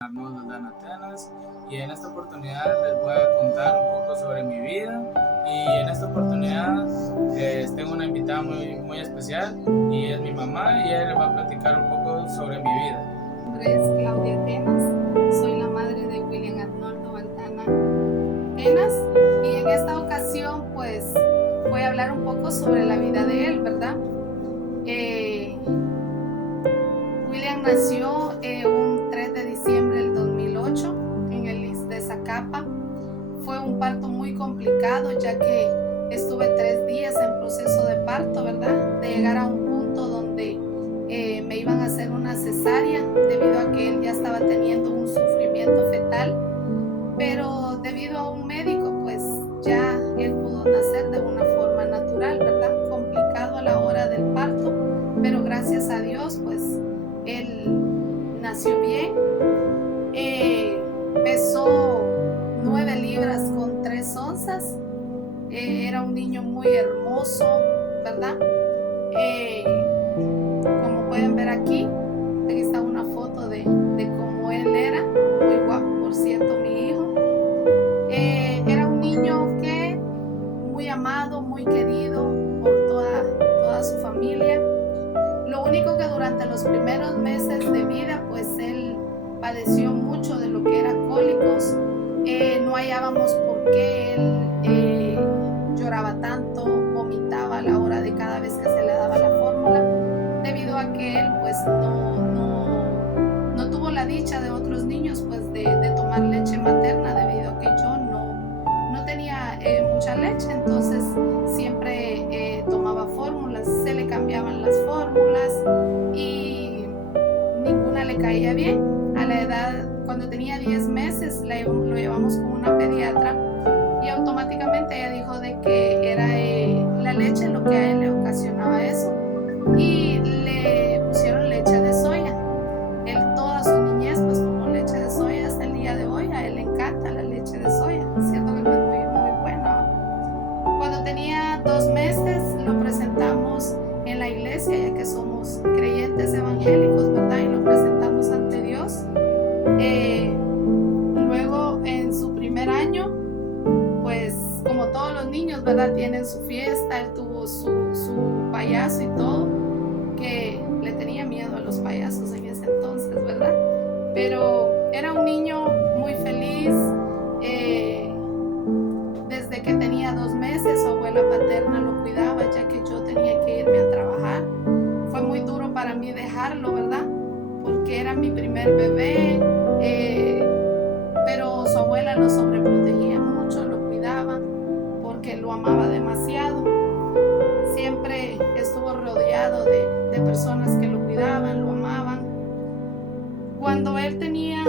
Arnoldo Dan Atenas, y en esta oportunidad les voy a contar un poco sobre mi vida. Y en esta oportunidad tengo una invitada muy especial, y es mi mamá, y ella les va a platicar un poco sobre mi vida. Mi nombre es Claudia Atenas, soy la madre de William Arnoldo Valdana Atenas, y en esta ocasión pues voy a hablar un poco sobre la vida de él, ¿verdad? William nació un 3 de diciembre del 2008 en el ISSSTE de Zacapa. Fue un parto muy complicado, ya que estuve 3 días en proceso de parto, ¿verdad? De llegar a un punto donde me iban a hacer una cesárea debido a que él ya estaba teniendo un sufrimiento fetal, pero debido a un médico pues ya él pudo nacer de una forma natural, ¿verdad? Complicado a la hora del parto, pero gracias a Dios pues él nació bien. Pesó 9 libras con 3 onzas. Era un niño muy hermoso, ¿verdad? Como pueden ver aquí está una foto de cómo él era, muy guapo, por cierto, mi hijo. Era un niño que muy amado, muy querido por toda su familia. Lo único que durante los primeros meses de vida, pues él padeció mucho de lo que era cólicos. No hallábamos por qué él lloraba tanto, vomitaba a la hora de cada vez que se le daba la fórmula, debido a que él pues no tuvo la dicha de otros niños pues de tomar leche materna, debido a que yo no tenía mucha leche, entonces siempre tomaba fórmulas, se le cambiaban las fórmulas y ninguna le caía bien. A la edad, cuando tenía 10 meses, lo llevamos con una pediatra y automáticamente ella dijo de que era la leche lo que a él le ocasionaba eso, y le pusieron leche de soya. Él toda su niñez pues tomó leche de soya, hasta el día de hoy a él le encanta la leche de soya, cierto que no es muy buena. Cuando tenía 2 meses lo presentamos en la iglesia, ya que somos creyentes evangélicos, ¿verdad? Y lo presentamos ante Dios. Luego en su primer año, pues como todos los niños, ¿verdad? Tienen su fiesta, él tuvo su payaso y todo, que le tenía miedo a los payasos en ese entonces, ¿verdad? Pero era un niño muy feliz. Desde que tenía 2 meses, su abuela paterna lo cuidaba, ya que yo tenía que irme a trabajar. Fue muy duro para mí dejarlo, ¿verdad? Porque era mi primer bebé, pero su abuela lo sobreprotegía mucho, lo cuidaba, porque lo amaba demasiado. Siempre estuvo rodeado de personas que lo cuidaban, lo amaban. Cuando él tenía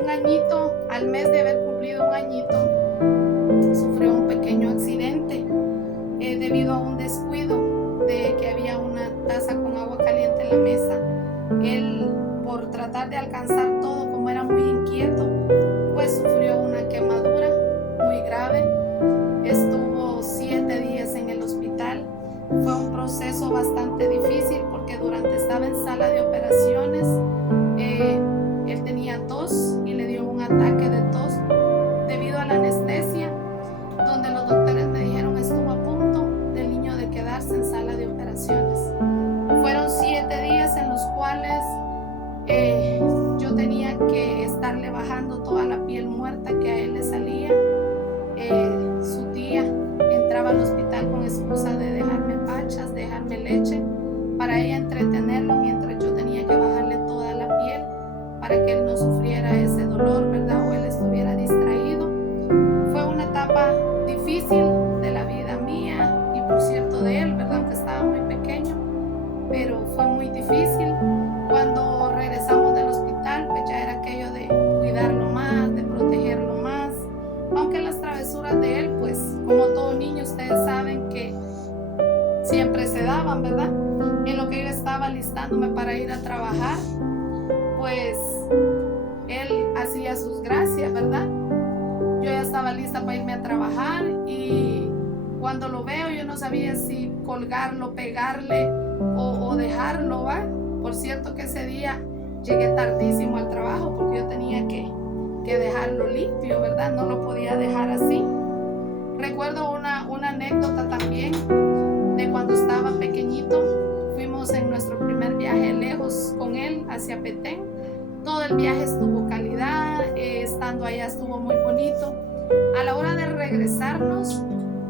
un añito, al mes de haber cumplido un añito, sufrió un pequeño accidente debido a un descuido de que había una taza con agua caliente en la mesa. Él, por tratar de alcanzar todo, como era muy inquieto, pues sufrió una quemadura muy grave. Estuvo 7 días en el hospital. Fue un proceso bastante difícil porque durante estaba en sala de operaciones, él tenía tos y le dio un ataque de tos debido a la anestesia, donde los doctores me dijeron estuvo a punto del niño de quedarse en sala de operaciones. Fueron 7 días en los cuales yo tenía que estarle bajando toda la piel muerta que a él le salía. Su tía entraba al hospital con excusa de dejarme pachas, dejarme leche, para ella entretenerlo mientras yo tenía que bajarle toda la piel para que él no sufriera ese dolor, ¿verdad? O él estuviera distraído. Fue una etapa difícil de la vida mía y por cierto de él, ¿verdad? Aunque estaba muy pequeño, pero fue muy difícil. Cuando regresamos del hospital, pues ya era aquello de cuidarlo más, de protegerlo más, aunque las travesuras de él, pues como todo niño, ustedes saben que siempre se daban, ¿verdad? En lo que yo estaba alistándome para ir a trabajar, pues él hacía sus gracias, ¿verdad? Yo ya estaba lista para irme a trabajar y cuando lo veo yo no sabía si colgarlo, pegarle o dejarlo, ¿va? Por cierto que ese día llegué tardísimo al trabajo porque yo tenía que dejarlo limpio, ¿verdad? No lo podía dejar así. Recuerdo una anécdota también de cuando estaba pequeñito. Fuimos en nuestro primer viaje lejos con él hacia Petén. Todo el viaje estuvo calidad, estando allá estuvo muy bonito. A la hora de regresarnos,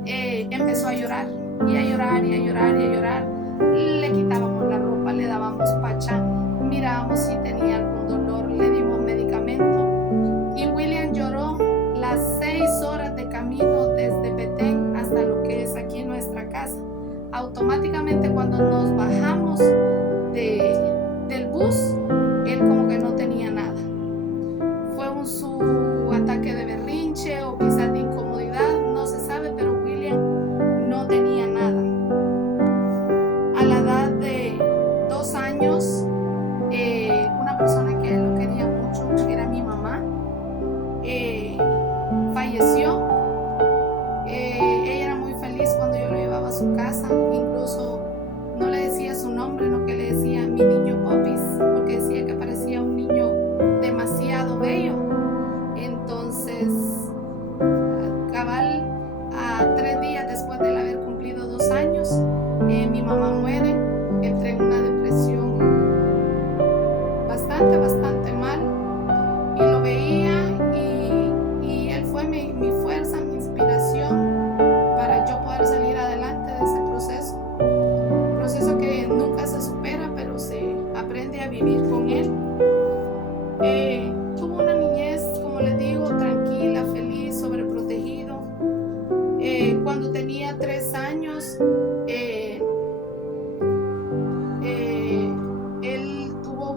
empezó a llorar y a llorar y a llorar y a llorar. Le quitábamos la ropa, le dábamos pacha, mirábamos si tenía algún dolor, le dimos medicamento. Y William lloró las 6 horas de camino desde Petén hasta lo que es aquí nuestra casa. Automáticamente cuando nos bajamos del bus, él como que no tenía nada. Fue su ataque de berrinche o quizás de incomodidad, no se sabe, pero William no tenía nada. A la edad de 2 años, una persona que él lo quería mucho, que era mi mamá, falleció. Ella era muy feliz cuando yo lo llevaba a su casa, incluso no le decía su nombre, no, que le decía mi niño Popis, porque decía que parecía un niño demasiado bello. Entonces, cabal, a 3 días después de él haber cumplido 2 años, mi mamá muere. Entré en una depresión bastante mal, y lo veía, y él fue mi fuerza, mi inspiración para yo poder salir adelante de ese proceso que nunca se supera, pero se aprende a vivir con él. Tuvo una niñez, como les digo, tranquila, feliz, sobreprotegido. Cuando tenía 3 años, él tuvo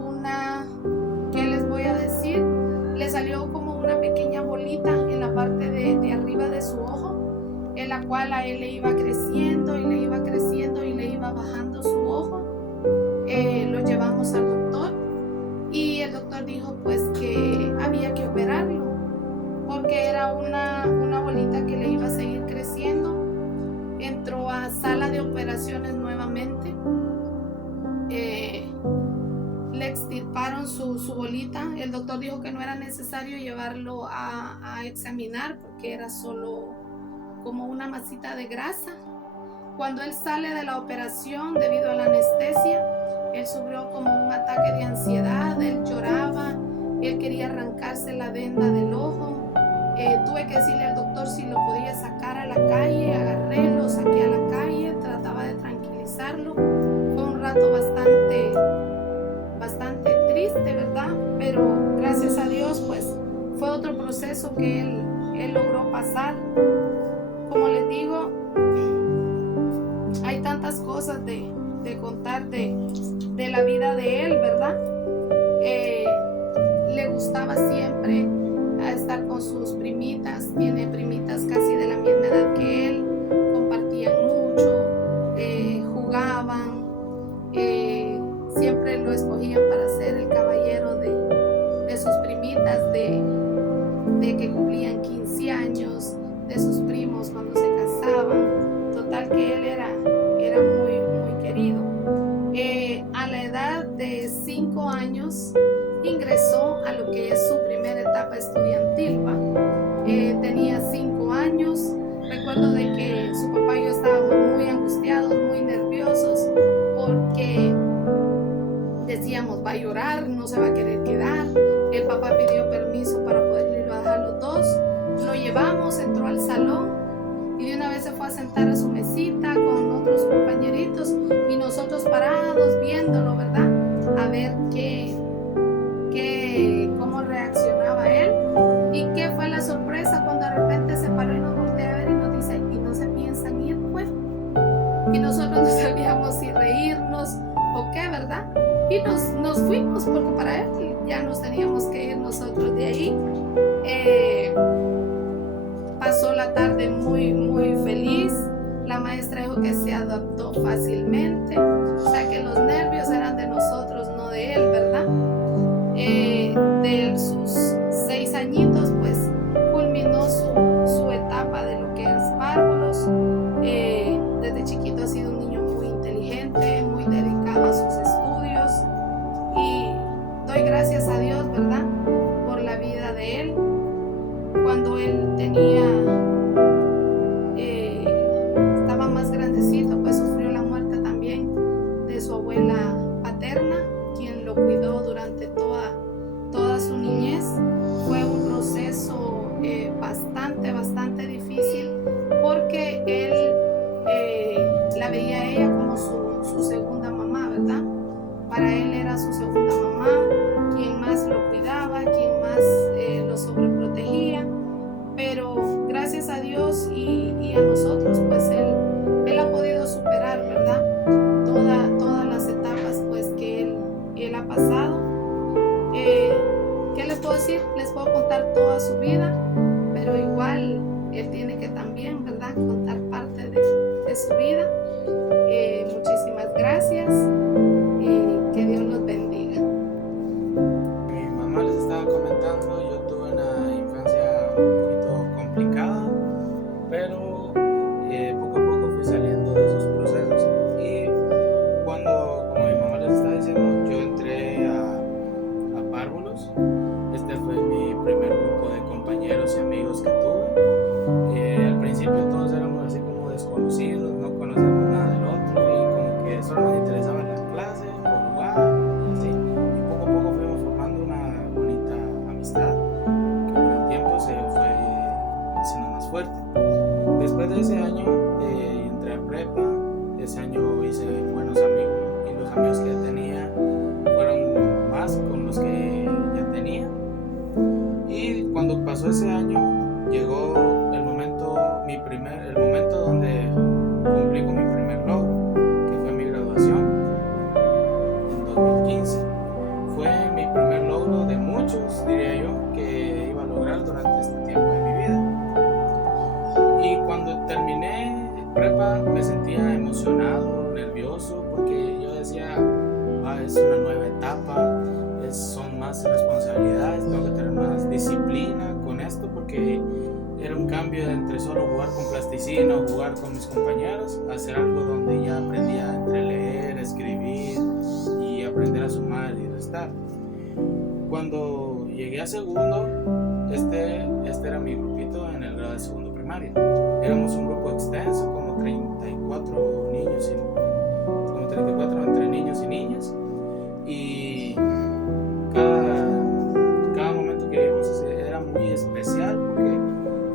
¿qué les voy a decir? Le salió como una pequeña bolita en la parte de arriba de su ojo, en la cual a él le iba creciendo y le iba creciendo y le iba bajando su ojo. Lo llevamos al doctor y el doctor dijo pues que había que operarlo porque era una bolita que le iba a seguir creciendo. Entró a sala de operaciones nuevamente. Le extirparon su bolita. El doctor dijo que no era necesario llevarlo a examinar porque era solo como una masita de grasa. Cuando él sale de la operación debido a la anestesia, él sufrió como un ataque de ansiedad. Él lloraba, él quería arrancarse la venda del ojo. Tuve que decirle al doctor si lo podía sacar a la calle. Agarré, lo saqué a la calle, trataba de tranquilizarlo. Fue un rato bastante triste, ¿verdad? Pero gracias a Dios pues fue otro proceso que él logró pasar. Como les digo, hay tantas cosas de contar de la vida de él, ¿verdad? Le gustaba siempre estar con sus primitas. Tiene primitas casi de la misma edad que él. Compartían mucho, jugaban. Siempre lo escogían para ser el caballero de sus primitas, de que cumplían 15 años, de sus primos cuando se casaban. Total que él era muy querido. A la edad de 5 años ingresó a lo que es su primera etapa estudiantil. Tenía 5 años. Recuerdo de que su papá y yo estábamos muy angustiados, muy nerviosos, porque decíamos, va a llorar, no se va a querer quedar. El papá pidió permiso para poder irlo a dejar los dos. Lo llevamos, entró al salón y de una vez se fue a sentar a su mesita con otros compañeritos y nosotros parados viéndolo, ¿verdad? A ver cómo reaccionaba él. Y qué fue la sorpresa cuando de repente se paró y nos voltea a ver y nos dice, ¿y no se piensan ir, pues? Y nosotros no sabíamos si reírnos o qué, ¿verdad? Y nos fuimos porque para él ya nos teníamos que ir nosotros de ahí. Pasó la tarde muy feliz. La maestra dijo que se adaptó fácilmente, o sea que los nervios eran de nosotros, no de él, ¿verdad? De sus 6 añitos pues culminó su etapa de lo que es párvulos. Desde chiquito ha sido un niño muy inteligente, muy dedicado a sus estudios, y doy gracias de él. Cuando él estaba más grandecito, pues sufrió la muerte también de su abuela paterna, quien lo cuidó durante toda su niñez. Fue un proceso bastante difícil, porque él la veía a ella como su segunda mamá, ¿verdad? Para él era su segunda mamá, quien más lo cuidaba, quien más lo sobreprotegía. Pero gracias a Dios y a nosotros, pues él ha podido superar, ¿verdad? Todas las etapas pues que él ha pasado. ¿Qué les puedo decir? Les puedo contar toda su vida, pero igual él tiene que también, ¿verdad?, contar parte de su vida. Muchísimas gracias y que Dios los bendiga. Mi mamá les estaba comentando, yo tuve una infancia un poquito complicada, pero poco a poco fui saliendo de esos procesos. Y cuando, como mi mamá les estaba diciendo, yo entré a Párvulos. Este fue mi primer grupo de compañeros y amigos que tuve. Al principio todos éramos así como desconocidos, no conocíamos nada del otro y como que solo nos interesaban las clases o jugar y así. Y poco a poco fuimos formando una bonita amistad que con el tiempo se fue haciendo más fuerte. Después de ese año entré a prepa. Ese año hice buenos amigos y los amigos que ya tenía fueron más con los que ya tenía. Y cuando pasó ese año llegó el momento donde cumplí con mi primer logro, que fue mi graduación en 2015. Fue mi primer logro de muchos, diría yo, que iba a lograr durante este tiempo de mi vida. Y cuando terminé prepa me sentía emocionado, nervioso, porque yo decía, es una nueva etapa, son más responsabilidades, tengo que tener más disciplina con esto, porque era un cambio de entre solo jugar con plasticina o jugar con mis compañeros a hacer algo donde ya aprendía entre leer, escribir y aprender a sumar y restar. Cuando llegué a segundo, este era mi grupito en el grado de segundo primaria. Éramos un grupo extenso, como 34 niños, como 34 entre niños y niñas, y cada momento que vivimos era muy especial porque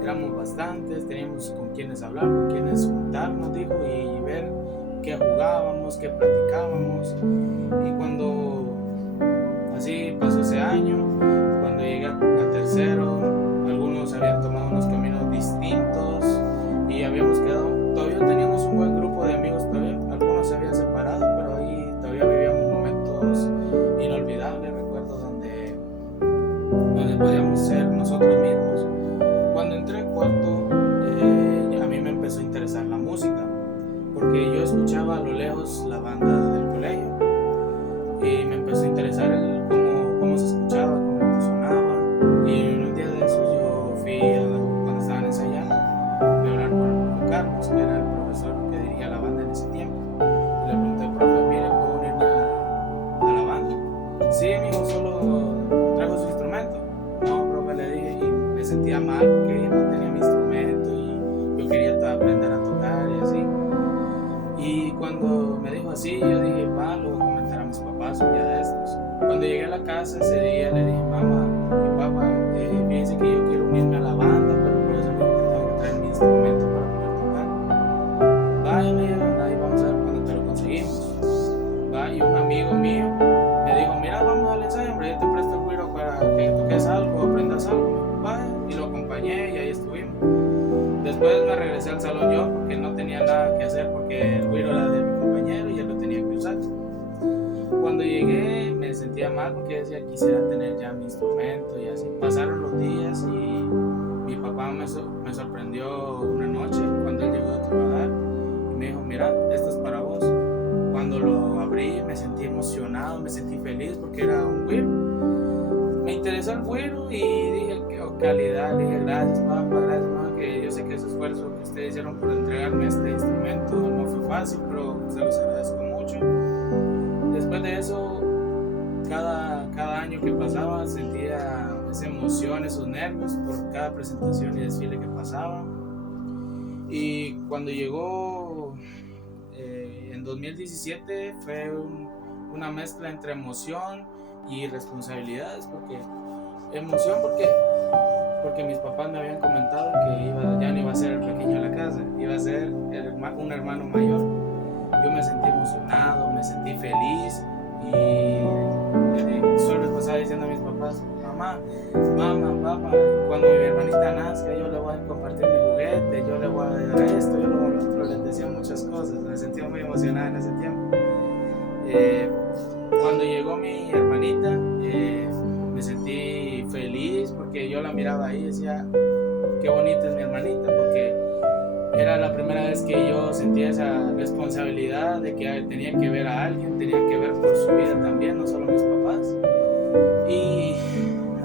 éramos bastantes, teníamos con quienes hablar, con quienes juntarnos, dijo, y ver qué jugábamos, qué platicábamos. Y cuando así pasó ese año, cuando llegué a tercero, algunos habían tomado unos caminos distintos y habíamos quedado, todavía teníamos un buen grupo de amigos, todavía algunos se habían separado, pero ahí todavía vivíamos momentos inolvidables, recuerdos donde podíamos ser nosotros mismos. Cuando entré en cuarto, a mí me empezó a interesar la música, porque yo escuchaba a lo lejos la banda del colegio y me empezó a interesar cómo se escuchaba, cómo sonaba. Y un día de esos yo fui cuando estaban ensayando, me hablaron con el profe Carlos, que era el profesor que dirigía la banda en ese tiempo, y le pregunté al profe, mire, ¿puedo unirme a la banda? Sí, mijo, solo traigo su instrumento. No, profe, le dije, y me sentía mal porque no tenía mi instrumento y yo quería aprender a tocar y así. Y cuando me dijo así, yo dije, lo voy a comentar a mis papás un día de estos. Cuando llegué a la casa ese día le dije, mamá y papá, fíjense que yo quiero unirme a la banda, pero por eso mismo que tengo que traer mi instrumento para poder tocar. Vaya, me dijeron, ahí vamos a ver cuando te lo conseguimos. Y un amigo mío me dijo, mira, vamos al ensayo, hombre, yo te presto el güiro para que toques algo, aprendas algo. Vaya, y lo acompañé y ahí estuvimos. Después me regresé al salón yo porque no tenía nada que hacer, porque el güiro era de mi compañero y él lo tenía que usar. Cuando llegué me sentía mal porque decía quisiera tener ya mi instrumento y así. Pasaron los días y mi papá me sorprendió una noche cuando él llegó a trabajar y me dijo, mira, esto es para vos. Cuando lo abrí me sentí emocionado, me sentí feliz porque era un güiro. Me interesó el güiro y dije, qué calidad, le dije, gracias papá, gracias mamá, que yo sé que ese esfuerzo que ustedes hicieron por entregarme este instrumento no fue fácil, pero se los agradezco mucho. Después de eso cada año que pasaba sentía esa emoción, esos nervios por cada presentación y desfile que pasaba. Y cuando llegó en 2017 fue una mezcla entre emoción y responsabilidades, porque mis papás me habían comentado que ya no iba a ser el pequeño de la casa, iba a ser un hermano mayor. Yo me sentí emocionado, me sentí feliz y solo les pasaba diciendo a mis papás: mamá, papá, cuando mi hermanita nazca yo le voy a compartir mi juguete, yo le voy a dar esto, yo le voy a lo otro. Les decía muchas cosas, me sentía muy emocionada en ese tiempo. Cuando llegó mi hermanita, me sentí feliz porque yo la miraba ahí y decía: qué bonita es mi hermanita, porque era la primera vez que yo sentía esa responsabilidad de que tenía que ver a alguien, tenía que ver por su vida también, no solo mis papás. Y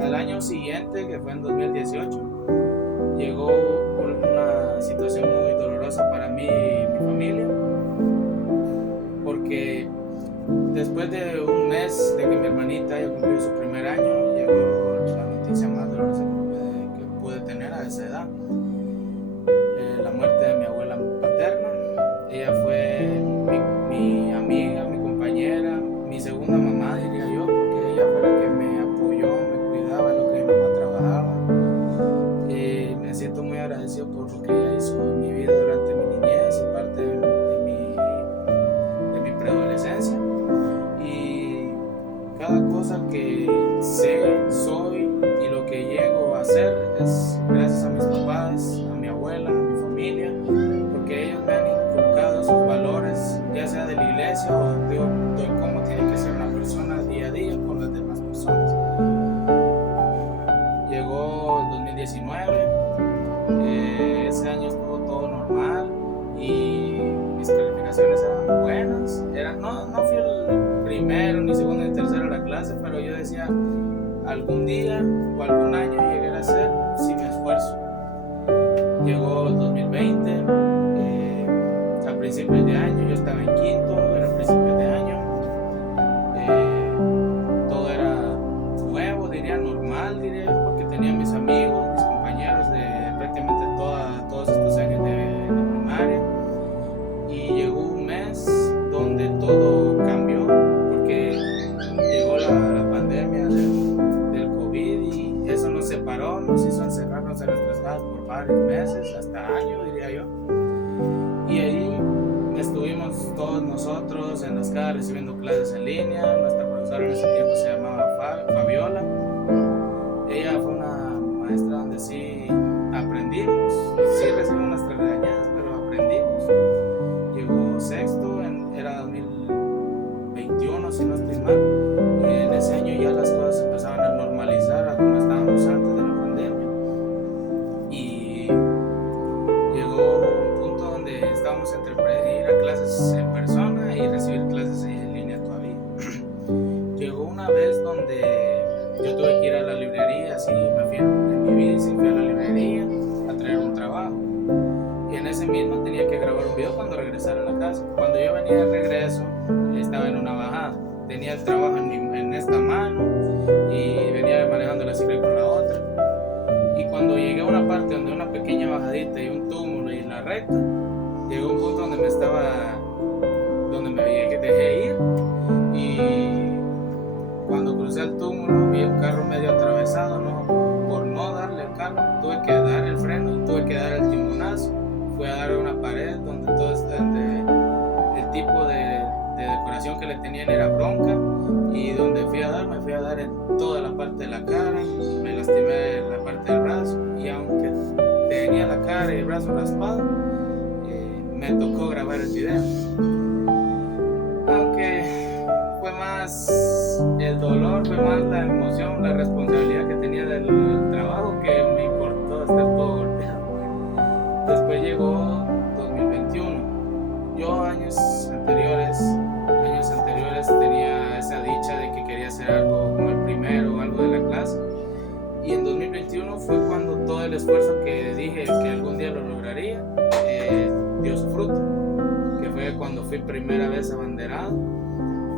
al año siguiente, que fue en 2018, llegó una situación muy dolorosa para mí y mi familia, porque después de un mes de que mi hermanita haya cumplido su primer año, llegó la noticia más dolorosa que pude tener a esa edad: la muerte de mi abuela paterna. Ella fue mi amiga, mi compañera, mi segunda mamá, diría yo, porque ella fue la que me apoyó, me cuidaba en lo que mi mamá trabajaba. Me siento muy agradecido por lo que ella hizo en mi vida durante mi niñez y parte de mi preadolescencia. Y cada cosa que sé, soy y lo que llego a hacer es gracias a mis papás, a mi abuela, a mi familia, porque ellos me han inculcado esos valores, ya sea de la iglesia o de cómo tiene que ser una persona día a día con las demás personas. Llegó el 2019, ese año estuvo todo normal y mis calificaciones eran buenas. No fui el primero, ni segundo, ni tercero en la clase, pero yo decía: algún día o algún año llegaré a ser si me esfuerzo. Llegó el 2020, a principios de año, yo estaba en quinto, era principios de año, todo era nuevo, diría, normal, diría, porque tenía mis amigos, mis compañeros de prácticamente todos estos años de primaria. Y llegó un mes donde todo cambió, porque llegó la pandemia del COVID y eso nos separó, nos hizo encerrarnos en nuestras casas por varios meses, hasta años, diría yo. Y ahí estuvimos todos nosotros en las casas recibiendo clases en línea. Nuestra profesora en ese tiempo se llamaba Fabiola. Ella fue una maestra donde sí aprendimos, sí recibimos nuestras regañadas, pero aprendimos. Llegó sexto, era 2021 si no estoy mal, y en ese año ya las cosas empezaban a normalizar a como estábamos antes de la pandemia. Y llegó un punto donde estábamos entre ir a clases en persona y recibir clases en línea todavía. Llegó una vez donde yo tuve que ir a la librería, así me fui en mi bici, fui a la librería a traer un trabajo. Y en ese mismo tenía que grabar un video cuando regresara a la casa. Cuando yo venía de regreso, estaba en una bajada. Tenía el trabajo en esta mano y venía manejando la cicla con la otra. Y cuando llegué a una parte donde una pequeña bajadita y un túmulo y la recta, llegó un punto donde me dejé ir, y cuando crucé el túmulo vi un carro medio atravesado, por no darle el carro tuve que dar el freno y tuve que dar el timonazo. Fui a dar una pared donde el tipo de decoración que le tenían era bronca, y donde me fui a dar en toda la parte de la cara, me lastimé la parte del brazo, y aunque tenía la cara y el brazo raspado, me tocó grabar el video. Aunque fue más el dolor, fue más la emoción, la responsabilidad que tenía del trabajo, que me importó estar todo golpeado. Después llegó 2021. Yo años anteriores tenía esa dicha de que quería hacer algo como el primero o algo de la clase, y en 2021 fue cuando todo el esfuerzo que dije que algún día lo lograría dio su fruto, que fue cuando fui primera vez abanderado,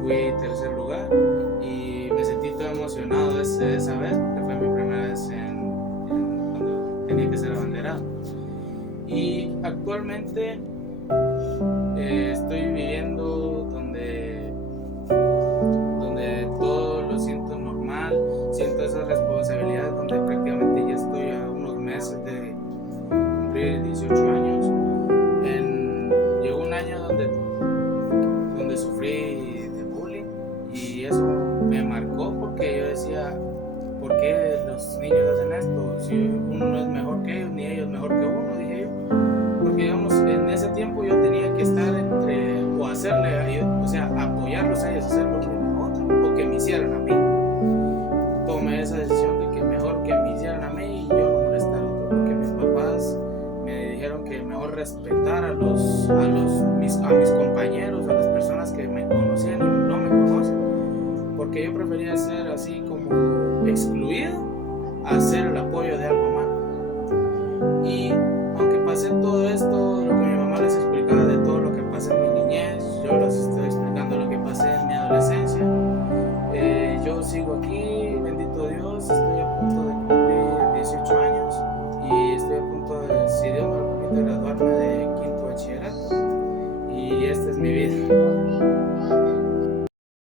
fui tercer lugar y me sentí todo emocionado esa vez, porque fue mi primera vez cuando tenía que ser abanderado. Y actualmente estoy viviendo donde todo lo siento normal, siento esa responsabilidad, donde prácticamente ya estoy a unos meses de cumplir 18 años. Llegó un año donde sufrí de bullying, y eso me marcó, porque yo decía, ¿por qué los niños hacen esto? Si uno no es mejor que ellos, ni ellos mejor que uno, dije yo. Porque digamos, en ese tiempo yo tenía que estar o hacerle a ellos, o sea, apoyarlos a ellos, hacer lo mismo a otro, o que me hicieran a mí. Tomé esa decisión de que mejor que me hicieran a mí y yo no molestar a otro, porque mis papás me dijeron que mejor respetar a mis compañeros, a las personas que me conocían y no me conocen, porque yo prefería ser así como excluido a ser el apoyo de algo malo. Y aunque pasé todo esto, lo que mi mamá les explicaba de todo lo que pasé en mi niñez, yo les estoy explicando lo que pasé en mi adolescencia. Yo sigo aquí, bendito Dios, estoy a punto de cumplir 18 años y estoy a punto de, si Dios me lo permite, graduarme de quinto bachillerato, y esta es mi vida.